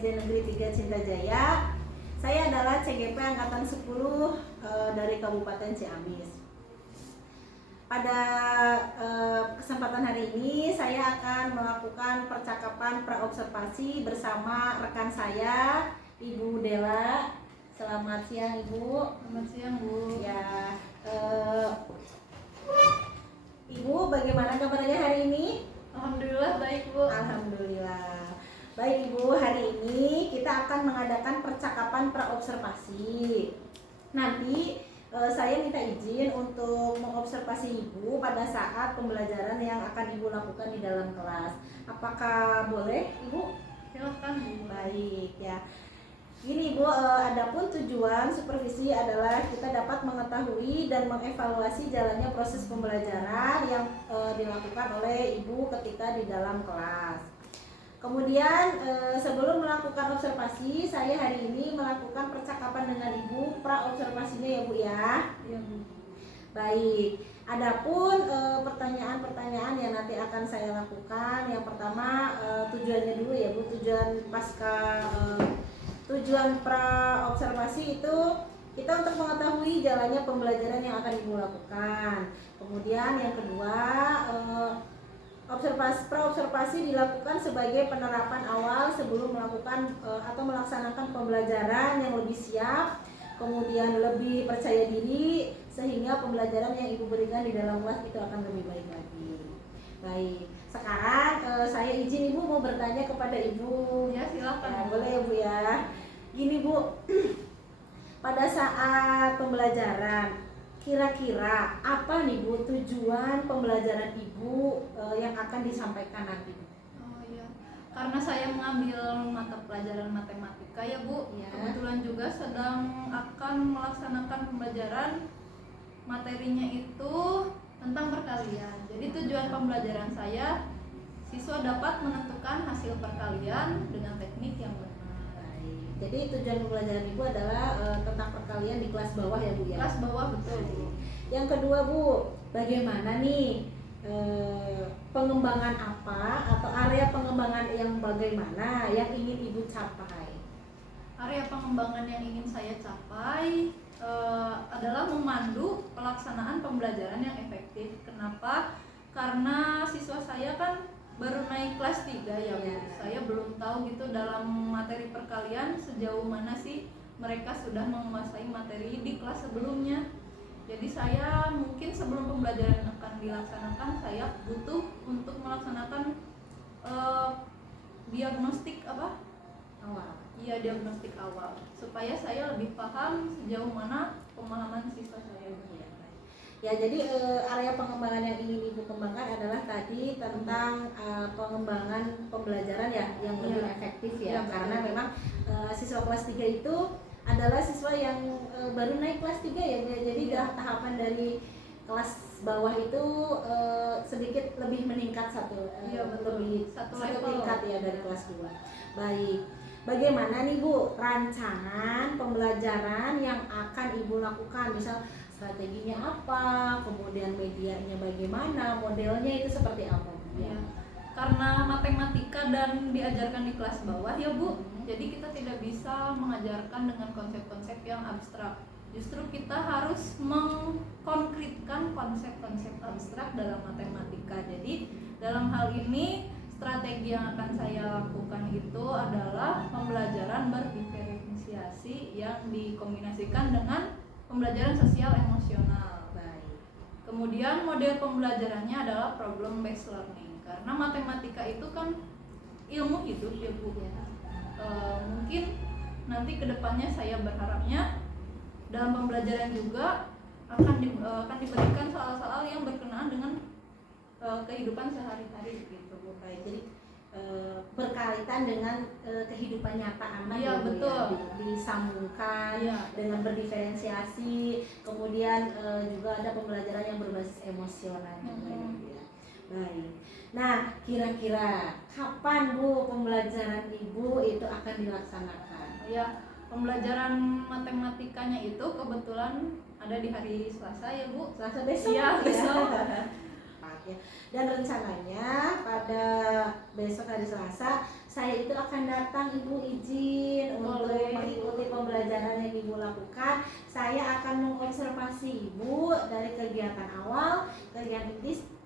SD Negeri 3 Cintajaya. Saya adalah CGP Angkatan 10 dari Kabupaten Ciamis. Pada kesempatan hari ini saya akan melakukan percakapan praobservasi bersama rekan saya, Ibu Dela. Selamat siang Ibu. Selamat siang Bu. Ya, Ibu, bagaimana kabarnya hari ini? Alhamdulillah baik Bu. Alhamdulillah. Baik Ibu, hari ini kita akan mengadakan percakapan praobservasi. Nanti saya minta izin untuk mengobservasi Ibu pada saat pembelajaran yang akan Ibu lakukan di dalam kelas. Apakah boleh Ibu? Silahkan Bu. Baik ya. Gini Bu, adapun tujuan supervisi adalah kita dapat mengetahui dan mengevaluasi jalannya proses pembelajaran yang dilakukan oleh Ibu ketika di dalam kelas. Kemudian sebelum melakukan observasi, saya hari ini melakukan percakapan dengan Ibu, praobservasinya ya Bu ya. Iya Bu. Baik, adapun pertanyaan-pertanyaan yang nanti akan saya lakukan, yang pertama tujuannya dulu ya Bu, tujuan praobservasi itu kita untuk mengetahui jalannya pembelajaran yang akan Ibu lakukan. Kemudian yang kedua, praobservasi dilakukan sebagai penerapan awal sebelum melakukan atau melaksanakan pembelajaran yang lebih siap, kemudian lebih percaya diri, sehingga pembelajaran yang Ibu berikan di dalam kelas itu akan lebih baik lagi. Baik, sekarang saya izin Ibu mau bertanya kepada Ibu. Ya silakan. Ya, boleh ya Bu ya. Gini Bu, pada saat pembelajaran, kira-kira apa nih Bu tujuan pembelajaran Ibu yang akan disampaikan nanti? Oh iya. Karena saya mengambil mata pelajaran matematika ya Bu. Ya. Kebetulan juga sedang akan melaksanakan pembelajaran materinya itu tentang perkalian. Jadi tujuan pembelajaran saya, siswa dapat menentukan hasil perkalian dengan teknik yang benar. Jadi tujuan pembelajaran Ibu adalah tentang perkalian di kelas bawah ya Bu ya? Kelas bawah betul Bu. Yang kedua Bu, bagaimana nih pengembangan apa atau area pengembangan yang bagaimana yang ingin Ibu capai? Area pengembangan yang ingin saya capai adalah memandu pelaksanaan pembelajaran yang efektif. Kenapa? Karena siswa saya kan baru naik kelas 3 ya Bu. Saya belum tahu gitu dalam materi perkalian sejauh mana sih mereka sudah menguasai materi di kelas sebelumnya. Jadi saya mungkin sebelum pembelajaran akan dilaksanakan, saya butuh untuk melaksanakan diagnostik apa? Awal. Iya, diagnostik awal supaya saya lebih paham sejauh mana pemahaman siswa saya. Ya, jadi area pengembangan yang ingin Ibu kembangkan adalah tadi tentang pengembangan pembelajaran ya yang lebih efektif ya, karena memang siswa kelas 3 itu adalah siswa yang baru naik kelas 3 ya, jadi tahapan dari kelas bawah itu sedikit lebih meningkat satu tingkat ya dari kelas 2. Baik. Bagaimana nih Bu rancangan pembelajaran yang akan Ibu lakukan? Misal strateginya apa, kemudian medianya bagaimana, modelnya itu seperti apa? Ya. Karena matematika dan diajarkan di kelas bawah ya Bu, jadi kita tidak bisa mengajarkan dengan konsep-konsep yang abstrak. Justru kita harus mengkonkretkan konsep-konsep abstrak dalam matematika. Jadi dalam hal ini strategi yang akan saya lakukan itu adalah pembelajaran berdiferensiasi yang dikombinasikan dengan pembelajaran sosial emosional. Baik. Kemudian model pembelajarannya adalah problem based learning. Karena matematika itu kan ilmu hidup ya Bu. Mungkin nanti kedepannya saya berharapnya dalam pembelajaran juga akan diberikan soal-soal yang berkenaan dengan kehidupan sehari-hari gitu Bu. Baik. Jadi berkaitan dengan kehidupan nyata anak ya, betul. Disambungkan dengan berdiferensiasi, kemudian juga ada pembelajaran yang berbasis emosional juga ya. Baik. Nah, kira-kira kapan Bu pembelajaran Ibu itu akan dilaksanakan? Ya, pembelajaran matematikanya itu kebetulan ada di hari Selasa ya Bu. Selasa besok. Iya, besok. ya. Dan rencananya pada besok hari Selasa saya itu akan datang, Ibu izin untuk mengikuti pembelajaran yang Ibu lakukan. Saya akan mengobservasi Ibu dari kegiatan awal, kegiatan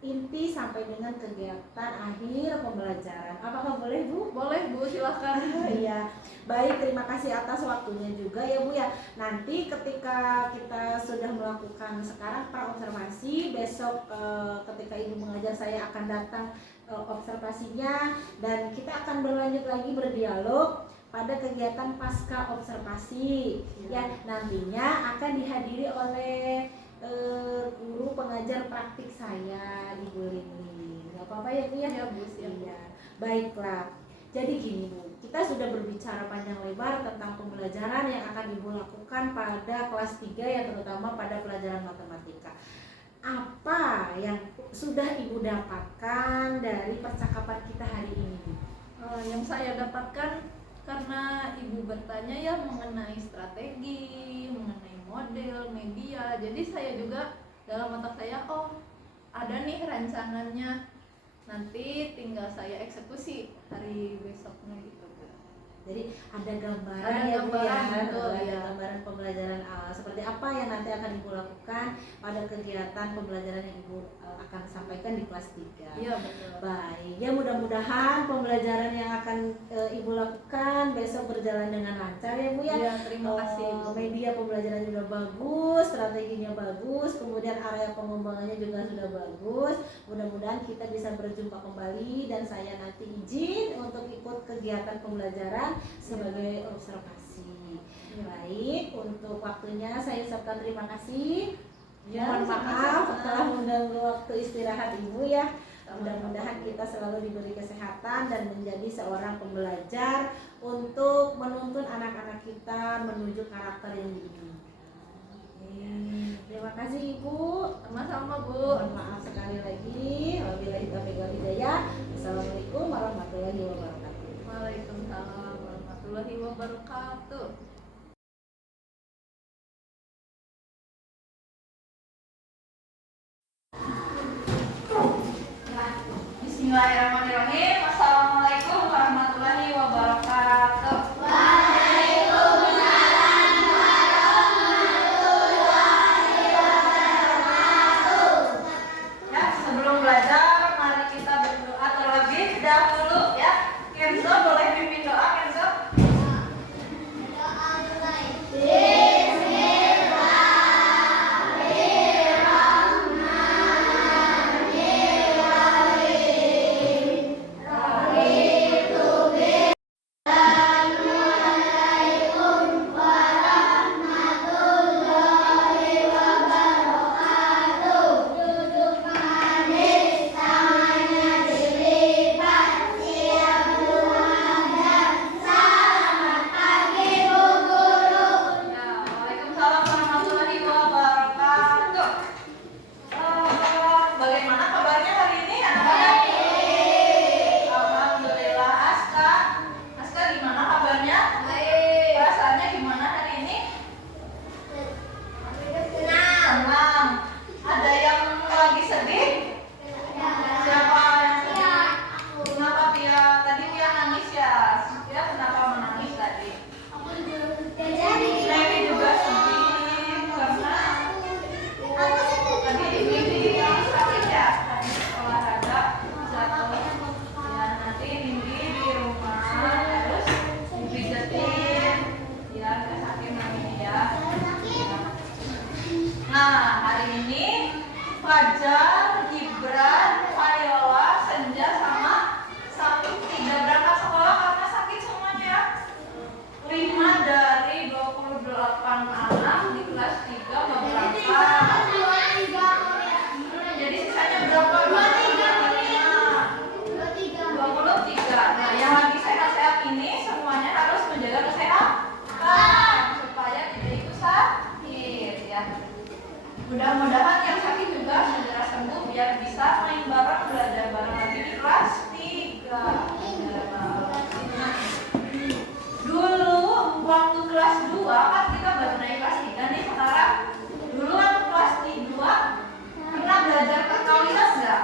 inti sampai dengan kegiatan akhir pembelajaran. Apakah boleh, Bu? Boleh, Bu, silakan. Iya. Baik, terima kasih atas waktunya juga ya, Bu ya. Nanti ketika kita sudah melakukan sekarang praobservasi, besok ketika Ibu mengajar saya akan datang observasinya, dan kita akan berlanjut lagi berdialog pada kegiatan pasca observasi ya. Nantinya akan dihadiri oleh guru pengajar praktik saya, Ibu Lini. Gak apa-apa ya, Bu ya? Ya, Bu, siap. Iya. Baiklah. Jadi gini, Bu, kita sudah berbicara panjang lebar tentang pembelajaran yang akan Ibu lakukan pada kelas 3 ya, terutama pada pelajaran matematika. Apa yang sudah Ibu dapatkan dari percakapan kita hari ini? Yang saya dapatkan karena Ibu bertanya ya mengenai strategi, mengenai model, media. Jadi saya juga dalam otak saya, oh ada nih rancangannya. Nanti tinggal saya eksekusi hari besoknya gitu. Jadi ada gambaran Ada ya, gambaran, Bu ya, betul, ada ya. gambaran pembelajaran seperti apa yang nanti akan Ibu lakukan pada kegiatan pembelajaran yang Ibu akan sampaikan di kelas 3. Iya, betul. Baik, ya mudah-mudahan pembelajaran yang akan Ibu lakukan besok berjalan dengan lancar ya, Bu ya. Iya, terima kasih, Bu. Media pembelajarannya sudah bagus, strateginya bagus, kemudian area pengembangannya juga sudah bagus. Mudah-mudahan kita bisa berjumpa kembali dan saya nanti izin untuk ikut kegiatan pembelajaran sebagai observasi. Baik, untuk waktunya saya ucapkan terima kasih. Mohon maaf telah mengganggu waktu istirahat Ibu ya. Mudah-mudahan kita selalu diberi kesehatan dan menjadi seorang pembelajar untuk menuntun anak-anak kita menuju karakter yang diinginkan. Terima kasih Ibu. Sama-sama, Bu. Mohon maaf sekali lagi. Wabillahi taufiq wal hidayah. Assalamualaikum warahmatullahi wabarakatuh. Waalaikumsalam warahmatullahi wabarakatuh. Bismillahirrahmanirrahim. Assalamualaikum warahmatullahi wabarakatuh. Ya, sebelum belajar mari kita berdoa terlebih dahulu ya. Kenzo boleh pimpin doa, Kenzo? Waalaikumsalam warahmatullahi wabarakatuh. Bagaimana kabarnya hari ini anak-anak? Alhamdulillah. Aska gimana kabarnya? Baik. Perasaannya gimana hari ini? Tenang. Ada yang lagi sedih? Siapa yang sedih? Kenapa Pia? Tadi Pia nangis ya? Pia kenapa menangis tadi? Dewi juga sedih karena tadi Nindi sakit ya, tadi olahraga jatuh. Ya nanti Nindi di rumah harus dipijetin, ya agak sakit nanti ya. Nah hari ini Fajar, Gibran, Viola, Senja sama Sakit tidak berangkat sekolah karena sakit semuanya ya. 5 dari 28 anak di kelas 3 nggak berangkat. Jadi sisanya berapa? 23. Nah yang lagi sehat-sehat ini semuanya harus menjaga kesehatan supaya tidak ikut sakit ya. Mudah-mudahan yang sakit juga segera sembuh biar bisa main bareng, belajar bareng lagi di kelas 3. Dulu waktu kelas 2 kan kita baru naik kelas 3 nih sekarang. Dulu waktu kelas 2 pernah belajar perkawinan enggak?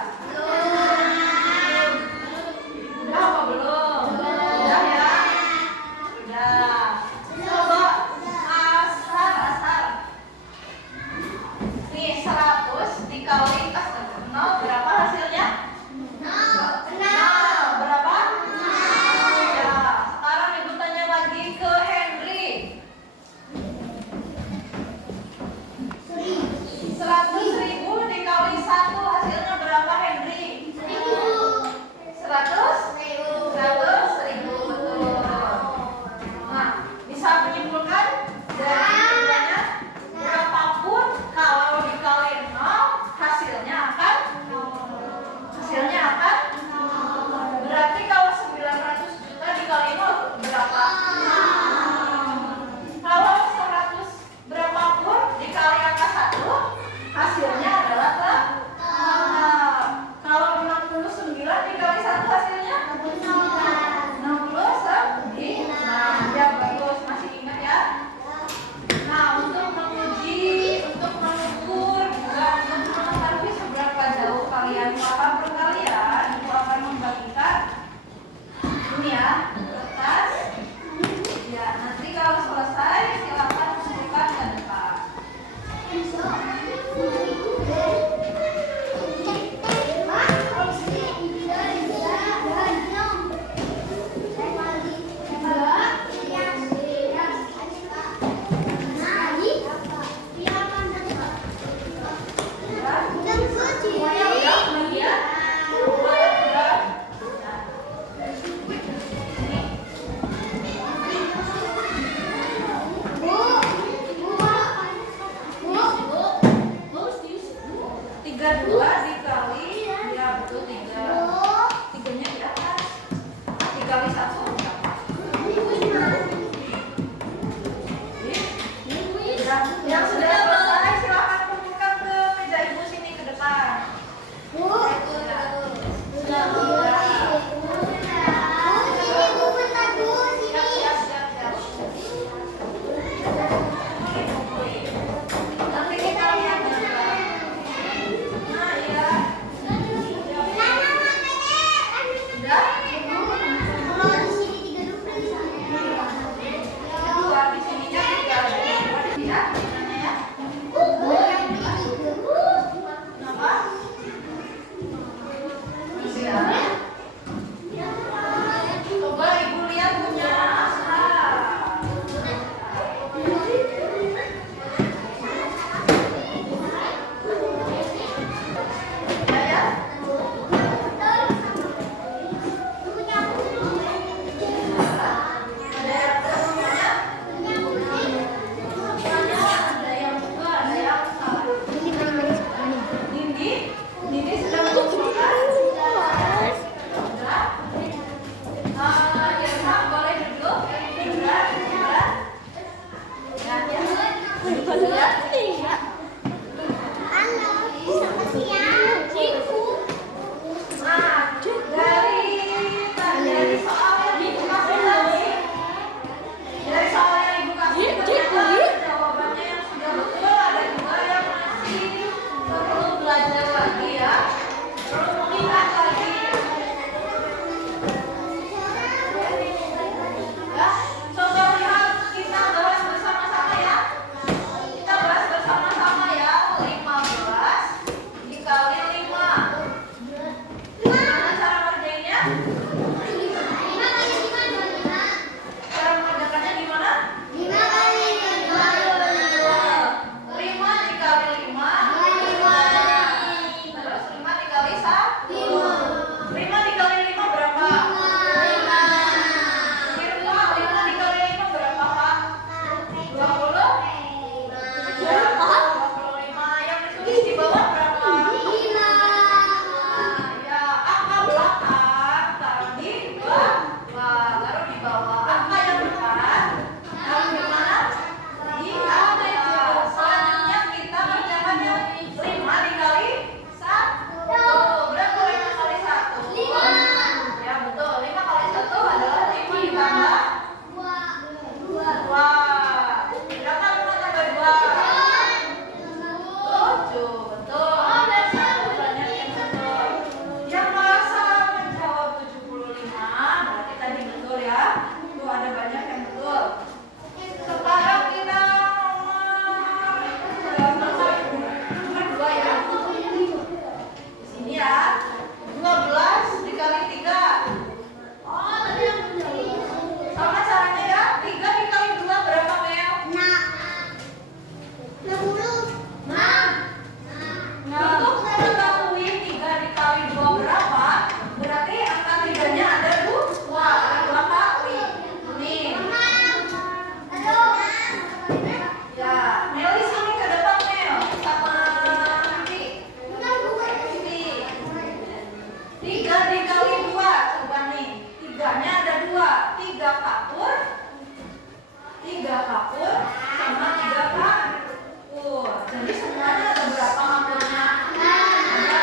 kapur sama 3 kapur. Jadi semuanya ada berapa kapurnya? Ada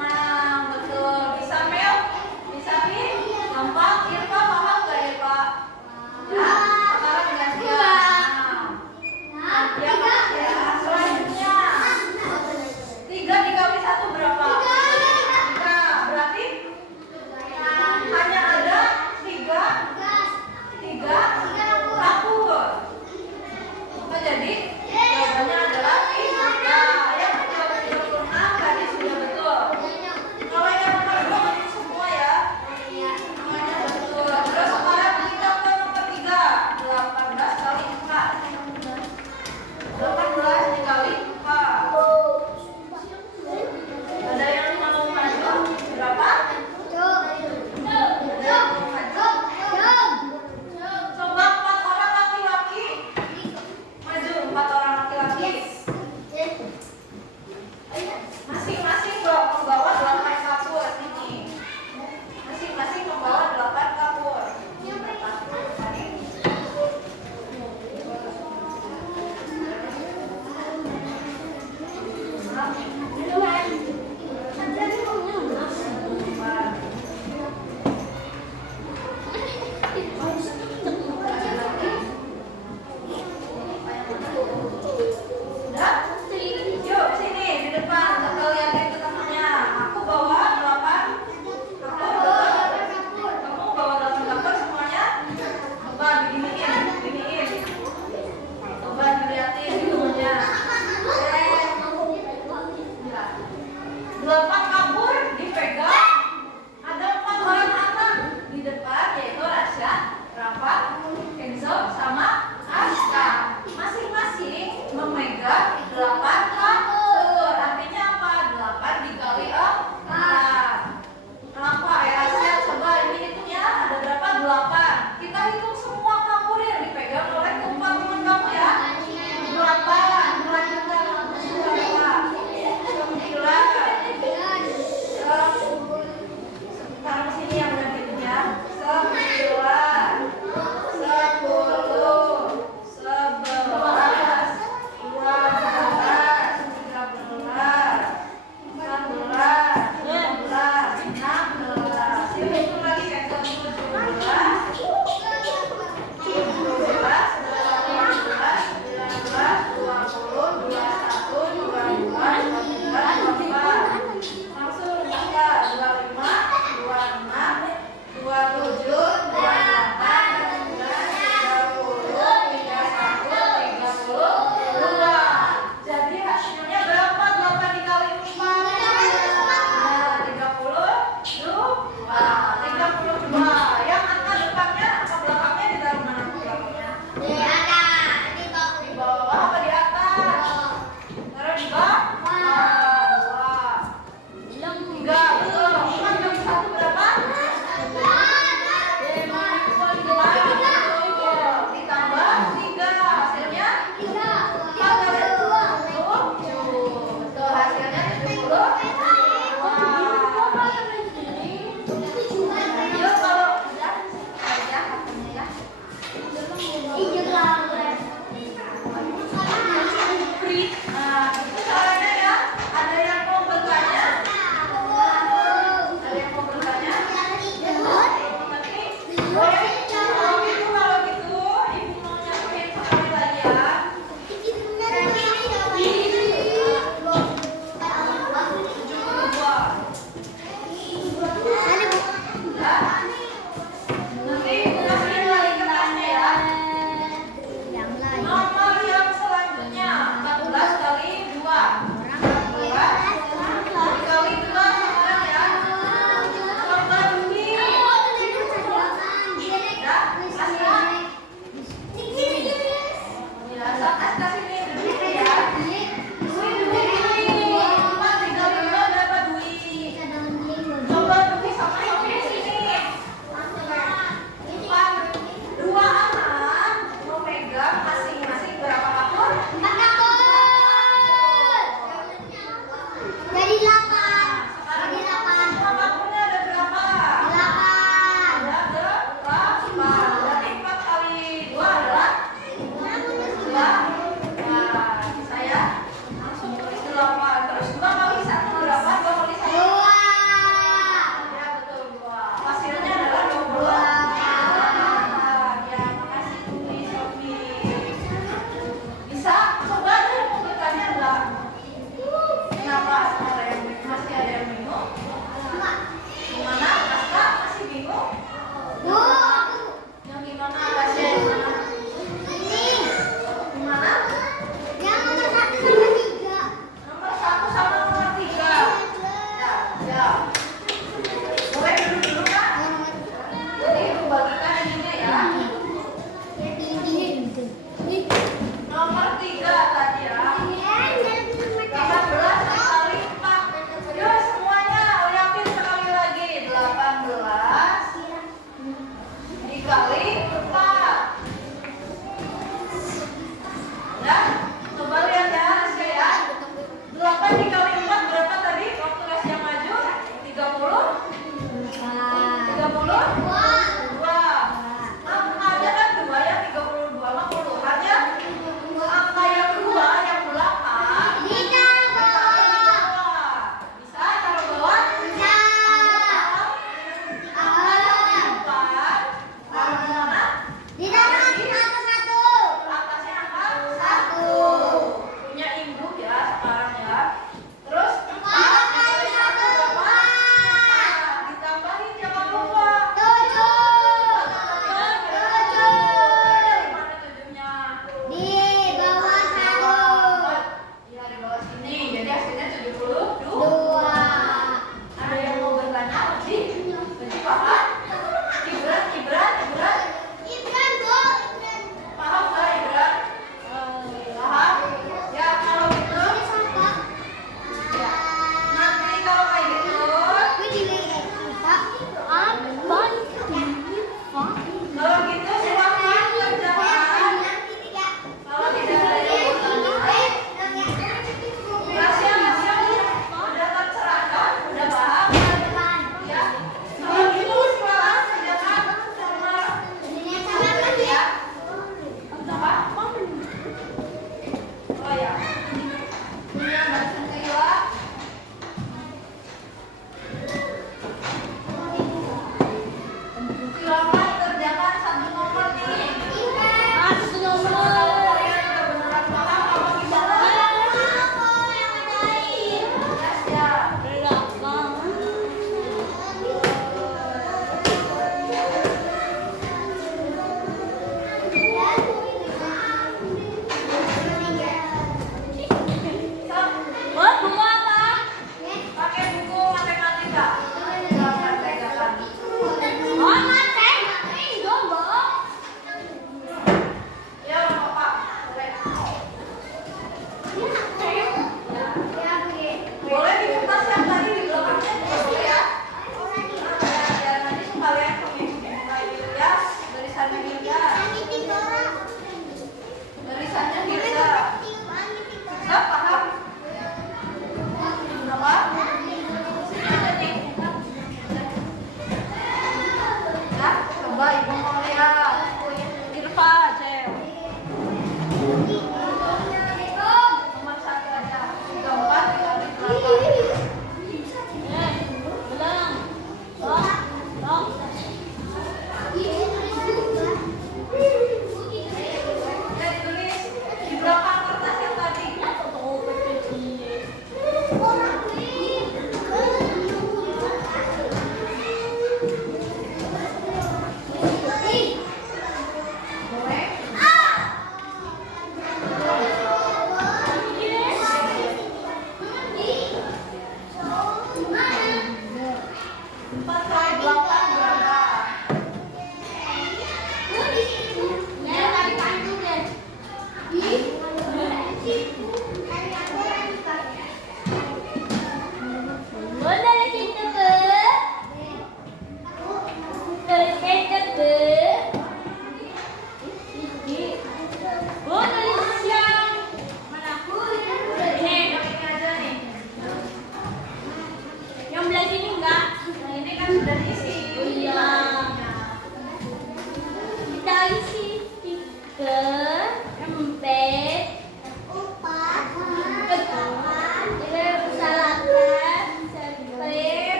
6. Betul. Bisa Mel? Bisa Pin? Gampang. Irfa paham nggak Irfa? Ya. Sekarang gantian. Nah, ya, ya. Selanjutnya 3 dikali 1 berapa? 3. Berarti hanya ada 3 kapur.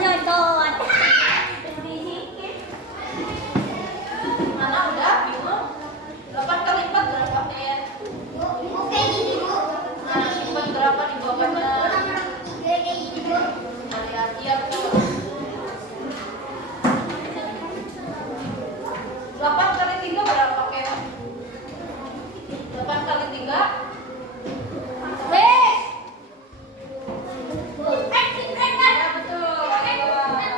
nyodot. Mana udah bingung? 8 kali 4 berapa men? Oke gini bu. Nah, simpan berapa di bawahnya? Kayak gini bu. Hati-hati ya bu. 8 kali 3 berapa Ken? 8 kali 3 Wes. ya betul. Ayo.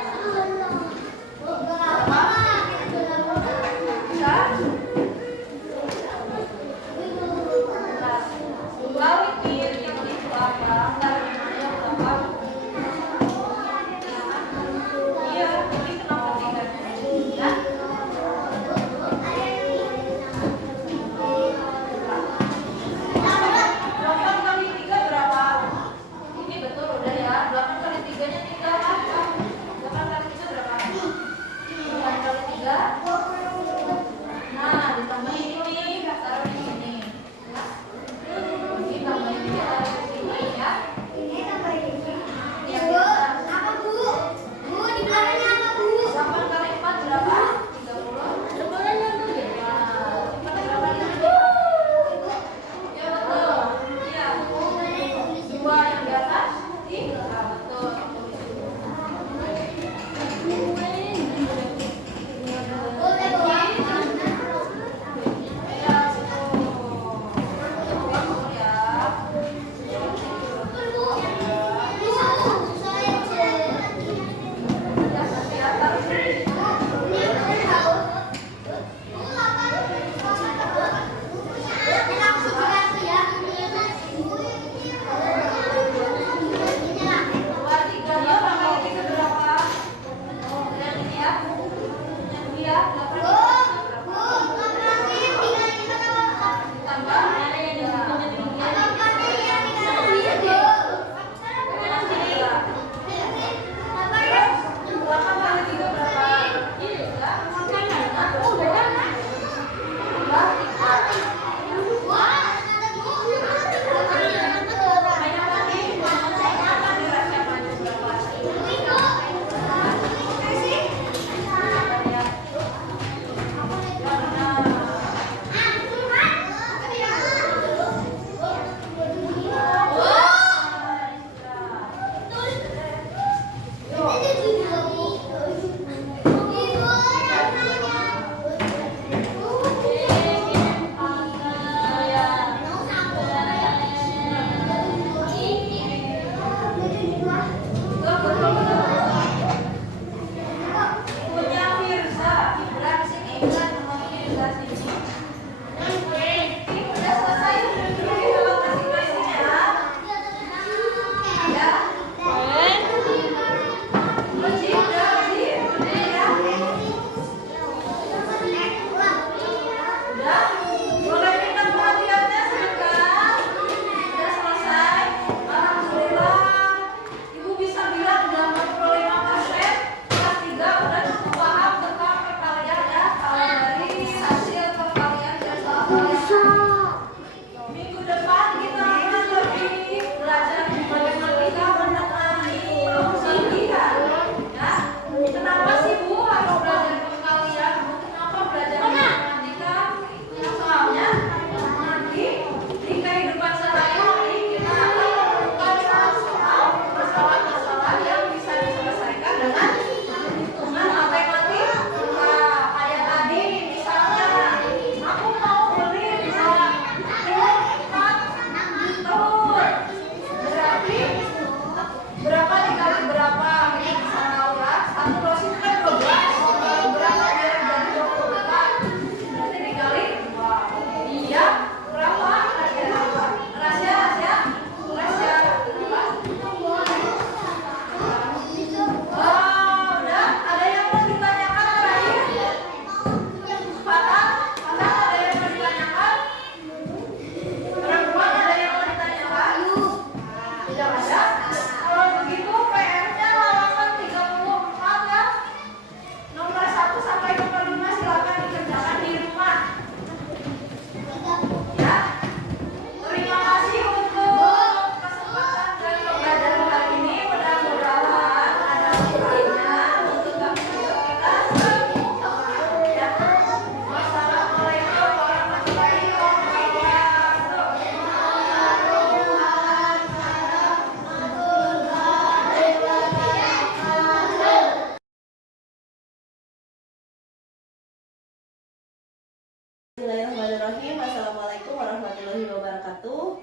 Bismillahirrahmanirrahim. Assalamualaikum warahmatullahi wabarakatuh.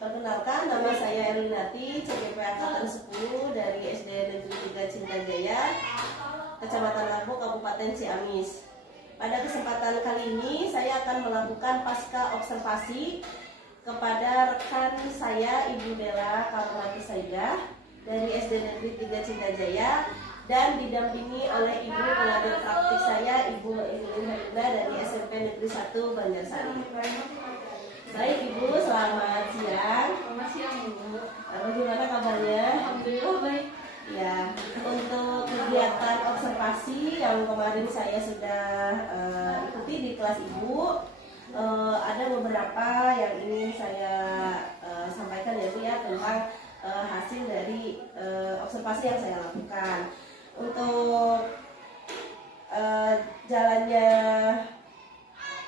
Perkenalkan, nama saya Erlinati, CGP Angkatan 10 dari SD Negeri 3 Cintajaya, Kecamatan Labo, Kabupaten Ciamis. Pada kesempatan kali ini saya akan melakukan pasca observasi kepada rekan saya Ibu Bella Karmati Saidah dari SD Negeri 3 Cintajaya dan didampingi oleh Ibu pengajar praktik saya Ibu Evelyn Herina dari SMP Negeri 1 Banjarsari. Baik Ibu, selamat siang. Selamat siang Ibu. Bagaimana kabarnya? Alhamdulillah baik. Ya, untuk kegiatan observasi yang kemarin saya sudah ikuti di kelas Ibu, ada beberapa yang ingin saya sampaikan ya Bu ya, tentang hasil dari observasi yang saya lakukan. Untuk jalannya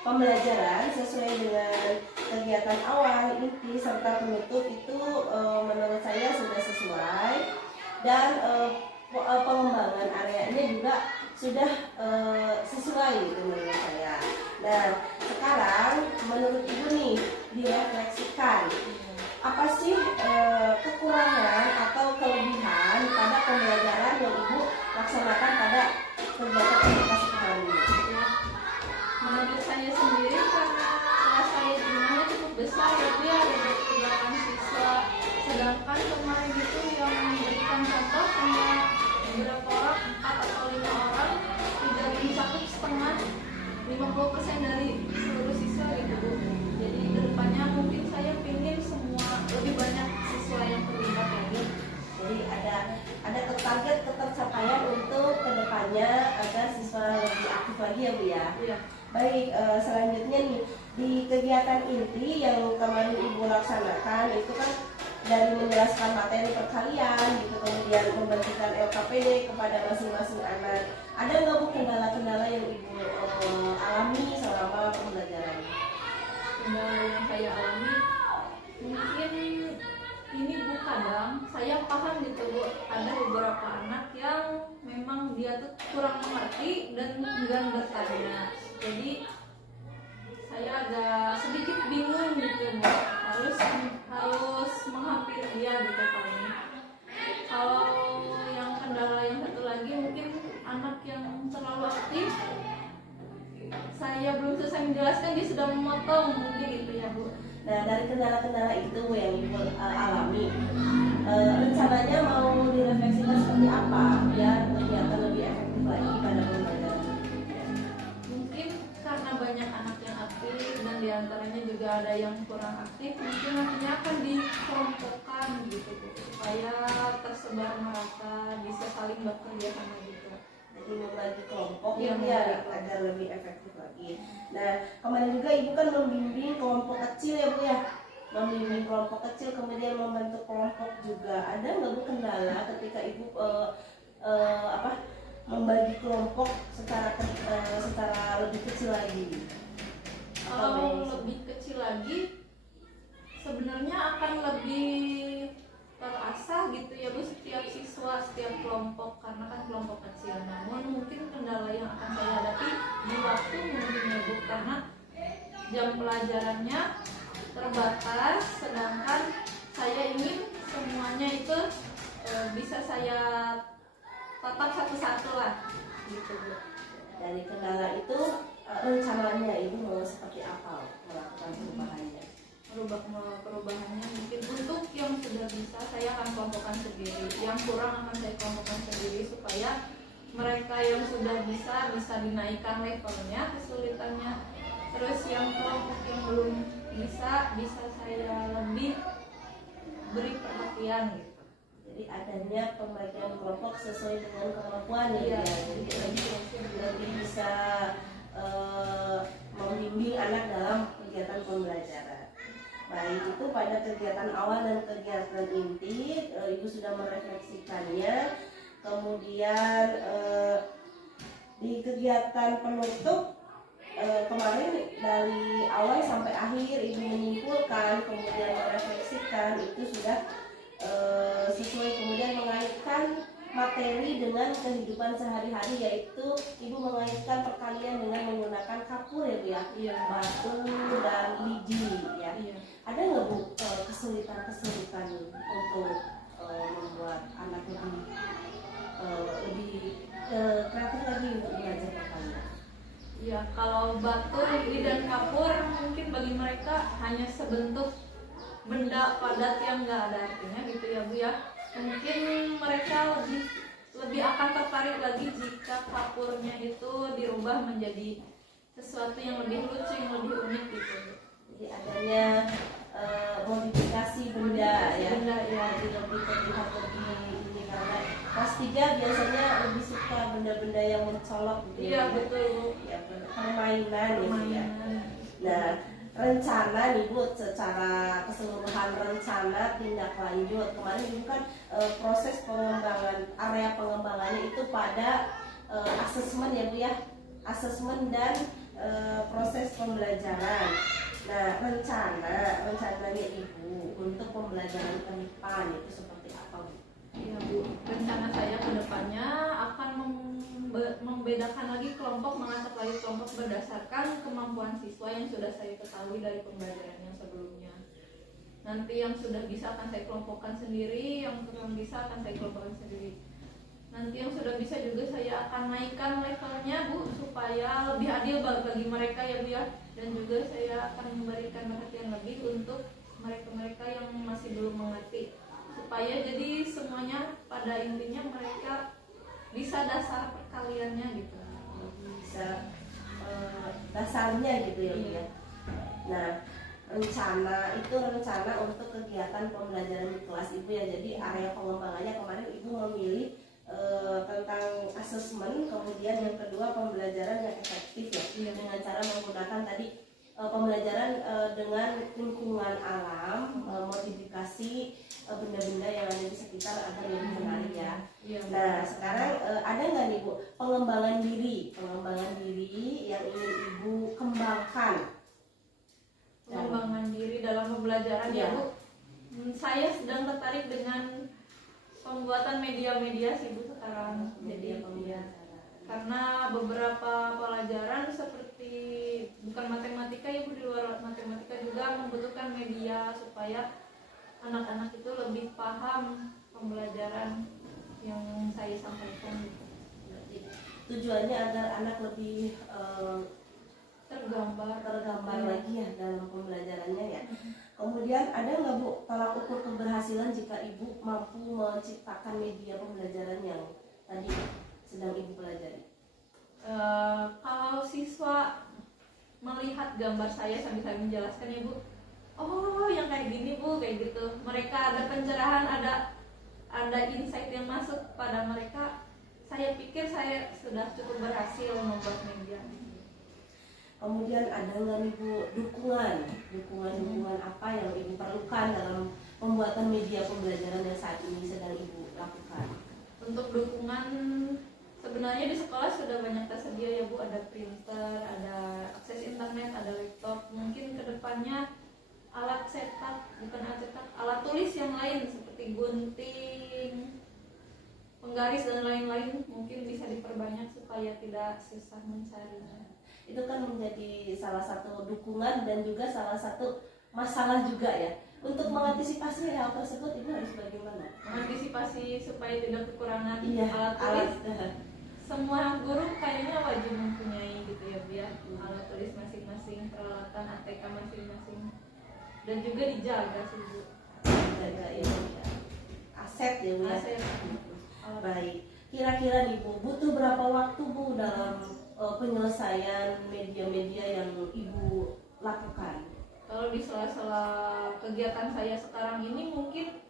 pembelajaran sesuai dengan kegiatan awal, inti, serta penutup itu menurut saya sudah sesuai, dan pengembangan areanya juga sudah sesuai gitu menurut saya. Nah, sekarang menurut Ibu nih, direfleksikan apa sih kekurangan atau kelebihan pada pembelajaran yang Ibu laksanakan pada kegiatan edukasi kemarin ini? Menurut saya sendiri, karena kelas saya jumlahnya cukup besar, jadi ada 8 siswa, sedangkan kemarin itu yang memberikan contoh hanya beberapa orang, 4 atau 5 orang, tidak mencakup setengah 50% dari seluruh siswa gitu Bu. Jadi kedepannya mungkin saya ingin semua lebih banyak siswa yang terlibat lagi. Jadi ada target ketercapaian untuk kedepannya agar siswa lebih aktif lagi ya Bu ya. Iya. Baik, selanjutnya nih di kegiatan inti yang kemarin Ibu laksanakan itu kan dari menjelaskan materi perkalian gitu, kemudian membagikan LKPD kepada masing-masing anak. Ada nggak Bu kendala-kendala yang Ibu alami selama pembelajaran? Kendala yang saya alami mungkin ini Bu, kadang saya paham gitu Bu, ada beberapa anak yang memang dia tuh kurang mengerti dan enggan bertanya. Jadi saya agak sedikit bingung gitu Bu, harus menghampiri dia gitu paling. Kalau yang kendala yang satu lagi mungkin anak yang terlalu aktif, saya belum selesai menjelaskan dia sudah memotong, mungkin itu ya Bu. Nah, dari kendala-kendala itu Bu yang Ibu alami, rencananya mau direfleksikan seperti apa biar kegiatan lebih efektif lagi pada pembelajaran? Mungkin karena banyak anak yang aktif dan diantaranya juga ada yang kurang aktif, mungkin nantinya akan dikelompokkan gitu Bu, supaya tersebar merata, bisa saling bekerja sama gitu. Jadi membagi kelompok Iya, ya agar lebih efektif lagi. Nah, kemarin juga Ibu kan membimbing kelompok kecil ya Bu ya, membimbing kelompok kecil kemudian membentuk kelompok juga. Ada nggak Bu kendala ketika Ibu membagi kelompok secara lebih kecil lagi? Kalau lebih kecil lagi, sebenarnya akan lebih terasa gitu ya Bu, setiap siswa, setiap kelompok, karena kan kelompok kecil. Namun mungkin kendala yang akan saya hadapi di waktu mungkin ya Bu, karena jam pelajarannya terbatas, sedangkan saya ingin semuanya itu bisa saya tatap satu-satu lah gitu Bu. Dari kendala itu rencananya Ibu mau seperti apa melakukan perubahannya? Perubahannya mungkin untuk yang sudah bisa saya akan kelompokkan sendiri, yang kurang akan saya kelompokkan sendiri, supaya mereka yang sudah bisa dinaikkan levelnya, kesulitannya. Terus yang kelompok yang belum bisa saya lebih beri perhatian gitu. Jadi adanya pembagian kelompok sesuai dengan kemampuan Iya. ya. Jadi lebih bisa membimbing anak dalam kegiatan pembelajaran. Baik, itu pada kegiatan awal dan kegiatan inti Ibu sudah merefleksikannya. Kemudian di kegiatan penutup kemarin dari awal sampai akhir Ibu menyimpulkan, kemudian merefleksikan, itu sudah sesuai, kemudian mengaitkan materi dengan kehidupan sehari-hari, yaitu Ibu mengaitkan perkalian dengan menggunakan kapur ya Bu ya, Iya. batu dan lidi ya. Iya. Ada nggak Bu kesulitan-kesulitan untuk membuat anak lebih kreatif lagi untuk belajar perkalian? Ya, kalau batu, lidi, dan kapur mungkin bagi mereka hanya sebentuk benda padat yang nggak ada artinya gitu ya Bu ya. Mungkin mereka lebih akan tertarik lagi jika kapurnya itu dirubah menjadi sesuatu yang lebih lucu, yang lebih unik gitu. Jadi adanya modifikasi benda ya, Benda, ya. jadi lebih terlihat lebih ini, karena kelas 3 biasanya lebih suka benda-benda yang mencolok gitu Iya, ya. betul Bu. Ya, permainan ya Bu ya. Mainan. Nah, rencana nih Bu, secara keseluruhan rencana tindak lanjut kemarin Ibu kan proses pengembangan, area pengembangannya itu pada asesmen ya Bu ya, asesmen dan proses pembelajaran. Nah, rencananya Ibu untuk pembelajaran ke depan itu seperti apa Bu? Iya Bu, rencana saya ke depannya akan membedakan lagi kelompok, mengacak lagi kelompok berdasarkan kemampuan siswa yang sudah saya ketahui dari pembelajaran yang sebelumnya. Nanti yang sudah bisa akan saya kelompokkan sendiri, yang kurang bisa akan saya kelompokkan sendiri. Nanti yang sudah bisa juga saya akan naikkan levelnya Bu, supaya lebih adil bagi mereka ya Bu ya. Dan juga saya akan memberikan perhatian lebih untuk mereka-mereka yang masih belum mengerti, supaya jadi semuanya pada intinya mereka bisa dasar perkaliannya gitu, Bisa dasarnya gitu ya Bu ya. Nah, rencana untuk kegiatan pembelajaran di kelas Ibu ya. Jadi area pengembangannya kemarin Ibu memilih tentang asesmen, kemudian yang kedua pembelajaran yang efektif ya, dengan cara menggunakan tadi pembelajaran dengan lingkungan alam, modifikasi benda-benda yang ada di sekitar agar lebih menarik ya. Nah, sekarang ada nggak nih Bu pengembangan diri yang ingin Ibu kembangkan? pengembangan diri dalam pembelajaran ya Bu. Saya sedang tertarik dengan pembuatan media-media sih Bu sekarang. Jadi karena beberapa pelajaran seperti bukan matematika ya Bu, di luar matematika juga membutuhkan media supaya anak-anak itu lebih paham pembelajaran yang saya sampaikan gitu. Tujuannya agar anak lebih tergambar lagi ya dalam pembelajarannya ya. Kemudian ada nggak Bu tolak ukur keberhasilan jika Ibu mampu menciptakan media pembelajaran yang tadi sedang Ibu pelajari? Kalau siswa melihat gambar saya sambil saya menjelaskan ya Bu, oh yang kayak gini Bu, kayak gitu, mereka ada pencerahan, ada insight yang masuk pada mereka, saya pikir saya sudah cukup berhasil membuat media. Kemudian ada nggak nih Bu dukungan apa yang Ibu perlukan dalam pembuatan media pembelajaran yang saat ini sedang Ibu lakukan? Untuk dukungan sebenarnya di sekolah sudah banyak tersedia ya Bu, ada printer, ada akses internet, ada laptop. Mungkin kedepannya alat alat tulis yang lain seperti gunting, penggaris dan lain-lain mungkin bisa diperbanyak supaya tidak susah mencarinya. Itu kan menjadi salah satu dukungan dan juga salah satu masalah juga ya. Untuk mengantisipasi hal tersebut Ibu harus bagaimana? Mengantisipasi supaya tidak kekurangan Iya, alat tulis. Semua guru kayaknya wajib mempunyai gitu ya Bu ya, alat tulis masing-masing, peralatan ATK masing-masing, dan juga dijaga sih Bu. Jaga ya, aset ya Bu ya. Aset. Baik, kira-kira nih Bu butuh berapa waktu Bu dalam penyelesaian media-media yang Ibu lakukan? Kalau di sela-sela kegiatan saya sekarang ini mungkin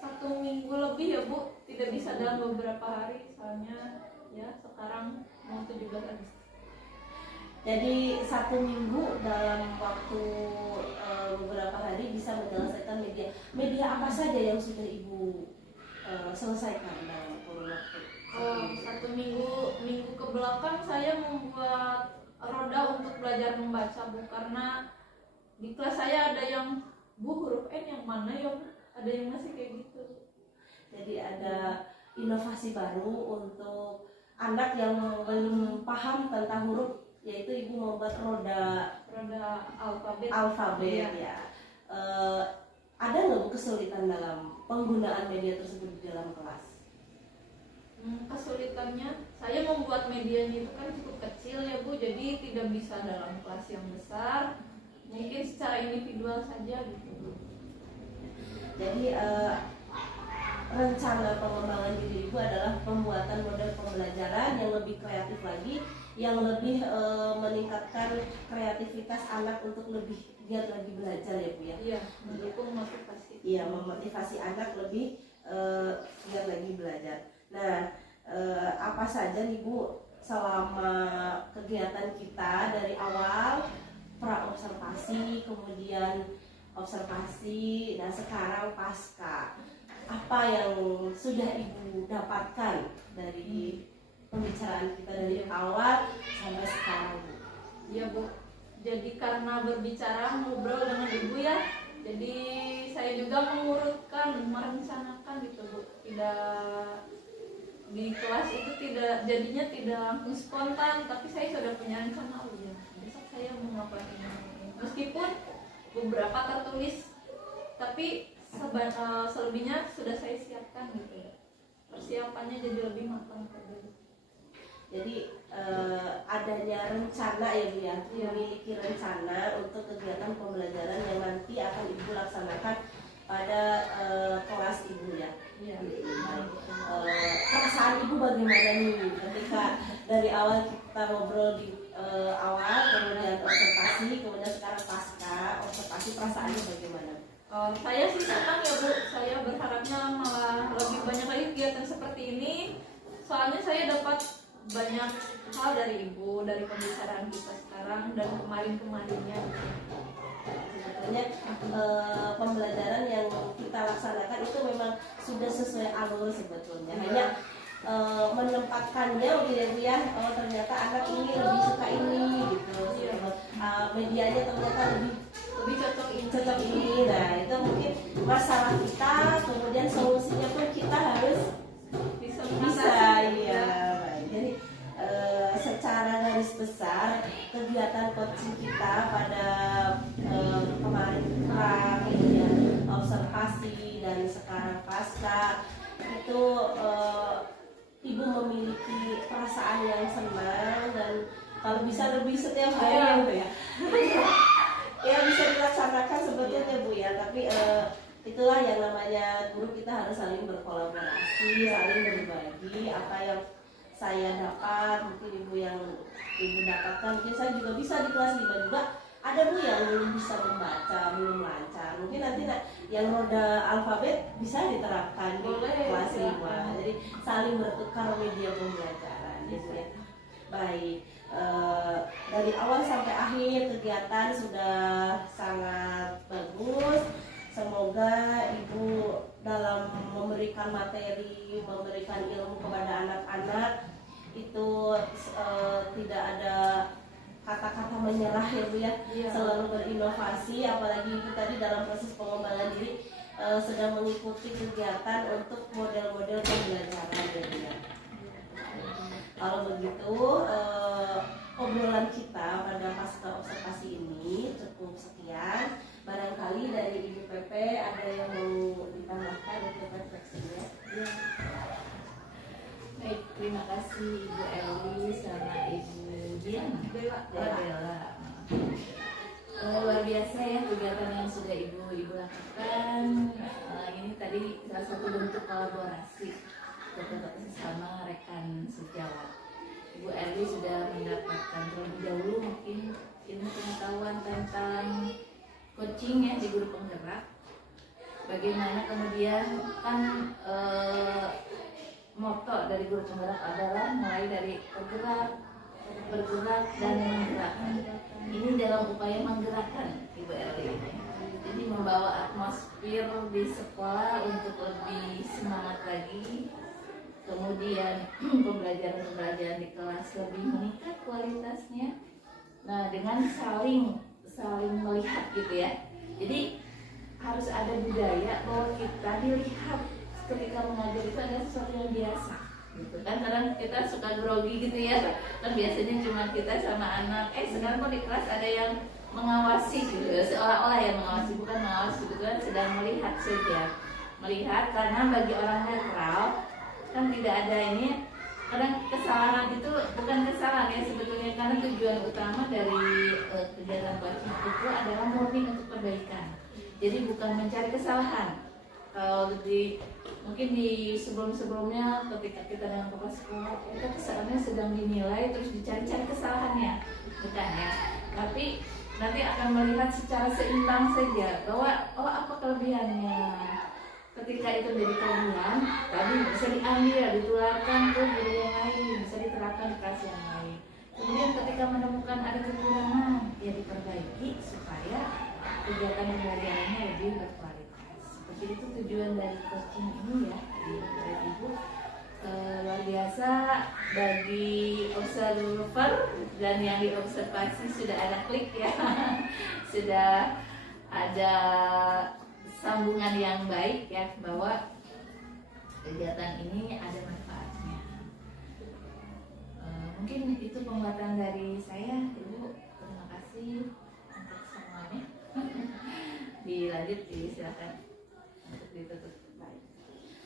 1 minggu lebih ya Bu, tidak bisa dalam beberapa hari, soalnya ya sekarang mau 17 Agustus. Jadi 1 minggu dalam waktu beberapa hari bisa menyelesaikan media apa saja yang sudah Ibu selesaikan dalam kurun waktu? 1 minggu ke belakang saya membuat roda untuk belajar membaca Bu, karena di kelas saya ada yang Bu huruf N yang mana ya Bu, ada yang masih kayak gitu. Jadi ada inovasi baru untuk anak yang belum paham tentang huruf, yaitu Ibu membuat roda alfabet Iya. ya. Ada nggak Bu kesulitan dalam penggunaan media tersebut di dalam kelas? Kesulitannya saya membuat medianya itu kan cukup kecil ya Bu, jadi tidak bisa dalam kelas yang besar, mungkin secara individual saja gitu Bu. Jadi rencana pengembangan diri Ibu adalah pembuatan model pembelajaran yang lebih kreatif lagi, yang lebih meningkatkan kreativitas anak untuk lebih giat lagi belajar ya Bu ya. Iya, mendukung motivasi. Iya, memotivasi anak lebih giat lagi belajar. Nah, apa saja nih Bu selama kegiatan kita dari awal pra observasi, kemudian observasi, dan sekarang pasca, apa yang sudah Ibu dapatkan dari pembicaraan kita dari awal sampai sekarang Bu? Iya Bu, jadi karena berbicara ngobrol dengan Ibu ya, jadi saya juga mengurutkan, merencanakan gitu Bu. Tidak di kelas itu jadinya tidak langsung spontan, tapi saya sudah punya rencana, oh ya besok saya mau ngapain ini. Meskipun beberapa tertulis, tapi selebihnya sudah saya siapkan gitu ya. Persiapannya jadi lebih matang tadi. Jadi adanya rencana ya Bu ya, Iya. memiliki rencana untuk kegiatan pembelajaran yang nanti akan Ibu laksanakan pada kelas Ibu ya. Iya. Perasaan Ibu bagaimana nih ketika dari awal kita ngobrol di awal, kemudian observasi, kemudian sekarang pasca observasi, perasaannya bagaimana? Saya sih senang ya Bu, saya berharapnya malah lebih banyak lagi kegiatan seperti ini. Soalnya saya dapat banyak hal dari Ibu, dari pembicaraan kita sekarang dan kemarin-kemarinnya. Sebetulnya pembelajaran yang kita laksanakan itu memang sudah sesuai alur sebetulnya. Hanya menempatkannya gitu ya, oh ternyata anak ini lebih suka ini gitu. Medianya ternyata lebih cocok ini. Nah, itu mungkin masalah kita, kemudian solusinya pun kita harus bisa ya. Baik. Jadi secara garis besar kegiatan coaching kita pada kemarin kemudian observasi dan sekarang pasca itu Ibu memiliki perasaan yang senang dan kalau bisa lebih setiap hari ya Bu ya. Ya bisa dilaksanakan sebetulnya Bu ya, tapi itulah yang namanya guru, kita harus saling berkolaborasi, saling berbagi apa yang saya dapat, mungkin Ibu yang Ibu dapatkan, mungkin saya juga bisa di kelas 5 juga. Ada Bu yang belum bisa membaca, belum lancar, mungkin nanti yang roda alfabet bisa diterapkan di kelas 5. Jadi saling bertukar media pembelajaran ya Bu ya. Baik, dari awal sampai akhir kegiatan sudah sangat bagus. Semoga Ibu dalam memberikan materi, memberikan ilmu kepada anak-anak itu tidak ada kata-kata menyerah ya Bu ya. Selalu berinovasi, apalagi Ibu tadi dalam proses pengembangan diri sedang mengikuti kegiatan untuk model-model pembelajaran ya Bu ya. Kalau begitu obrolan kita pada pasca observasi ini cukup sekian. Barangkali dari Ibu PP ada yang mau ditambahkan untuk refleksinya? Ya. Baik, terima kasih Ibu Eli sama Ibu Bella. Luar biasa ya kegiatan yang sudah Ibu lakukan. Ini tadi salah satu bentuk kolaborasi bersama rekan sejawat. Ibu Eli sudah mendapatkan terlebih dahulu mungkin ilmu pengetahuan tentang coaching ya di guru penggerak. Bagaimana kemudian kan moto dari guru penggerak adalah mulai dari bergerak dan menggerakkan. Ini dalam upaya menggerakkan Ibu Eli. Jadi membawa atmosfer di sekolah untuk lebih semangat lagi. Kemudian pembelajaran di kelas lebih meningkat kualitasnya. Nah, dengan saling melihat gitu ya. Jadi harus ada budaya bahwa kita dilihat ketika mengajar itu adalah sesuatu yang biasa gitu kan. Kadang kita suka grogi gitu ya, kan biasanya cuma kita sama anak, sekarang kok di kelas ada yang mengawasi gitu, seolah-olah ya mengawasi, bukan mengawasi gitu kan, sedang melihat saja, melihat. Karena bagi orang netral kan tidak ada ini, kadang kesalahan itu bukan kesalahan ya sebetulnya, karena tujuan utama dari kegiatan coaching itu adalah murni untuk perbaikan, jadi bukan mencari kesalahan. Kalau mungkin di sebelumnya ketika kita dengan kepala sekolah, kita kesalahannya sedang dinilai terus dicari-cari kesalahannya, bukan ya, tapi nanti akan melihat secara seimbang saja bahwa apa kelebihannya. Ketika itu dari kelebihan, tadi bisa diambil, ditularkan ke guru yang lain, bisa diterapkan di kelas yang lain. Kemudian ketika menemukan ada kekurangan, ya diperbaiki supaya kegiatan pembelajarannya lebih berkualitas. Seperti itu tujuan dari coaching ini ya, Ibu. Luar biasa bagi observer dan yang diobservasi sudah ada klik ya, sudah ada sambungan yang baik ya, bahwa kegiatan ini ada manfaatnya. Mungkin itu penguatan dari saya, Ibu. Terima kasih untuk semuanya. Dilanjut, silakan untuk ditutup.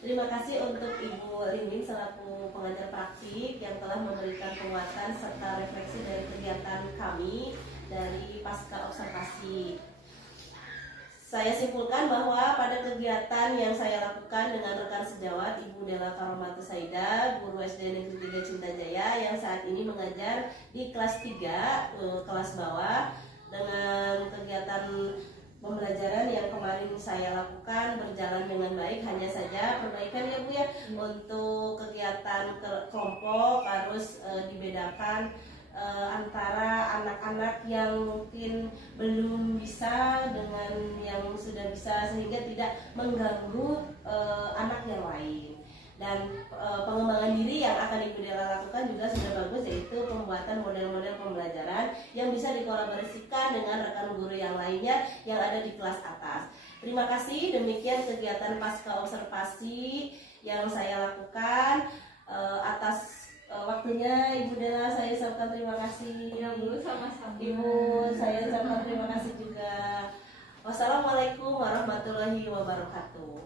Terima kasih untuk Ibu Rining selaku pengajar praktik yang telah memberikan penguatan serta refleksi dari kegiatan kami dari pasca observasi. Saya simpulkan bahwa pada kegiatan yang saya lakukan dengan rekan sejawat Ibu Della Karomatu Saida, guru SD Negeri 3 Cintajaya yang saat ini mengajar di kelas 3, kelas bawah, dengan kegiatan pembelajaran yang kemarin saya lakukan berjalan dengan baik. Hanya saja perbaikan ya Bu ya, untuk kegiatan kelompok harus dibedakan antara anak-anak yang mungkin belum bisa dengan yang sudah bisa, sehingga tidak mengganggu anak yang lain. Dan pengembangan diri yang akan Ibu Della lakukan juga sudah bagus, yaitu pembuatan model-model pembelajaran yang bisa dikolaborasikan dengan rekan guru yang lainnya yang ada di kelas atas. Terima kasih, demikian kegiatan pasca observasi yang saya lakukan. Atas waktunya Ibu Della saya ucapkan terima kasih. Ya Bu, sama-sama. Ibu, saya ucapkan terima kasih juga. Wassalamualaikum warahmatullahi wabarakatuh.